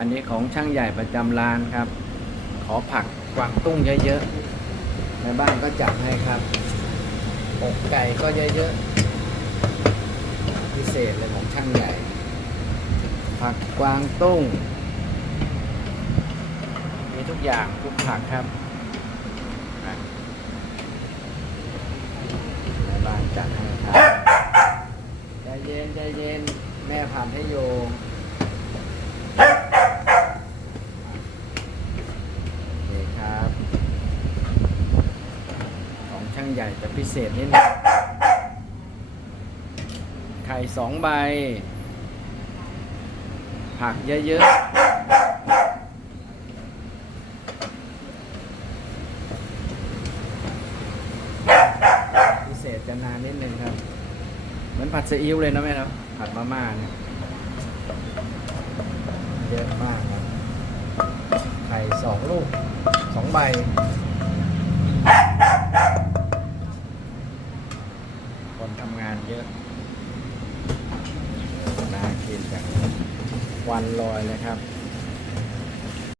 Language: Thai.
อันนี้ของช่างใหญ่ประจำร้านครับ ขอผักกวางตุ้งเยอะๆในบ้านก็จัดให้ครับอกไก่ก็เยอะๆพิเศษเลยของช่างใหญ่ ผักกวางตุ้ง มีทุกอย่างทุกผักครับในบ้านจัดให้ครับใจเย็นใจเย็นแม่ผ่านให้โยง โอเคครับ ของ ช่างใหญ่จะพิเศษนิดนึงไข่สองใบ ผักเยอะๆ พิเศษจะนานนิดนึงครับ เหมือนผัดซีอิ๊วเลยนะแม่เนาะผัดมาม่าเนี่ยเยอะมากครับ ไข่สองลูกสองใบ คนทำงานเยอะน่ากินจังวันลอยเลยครับ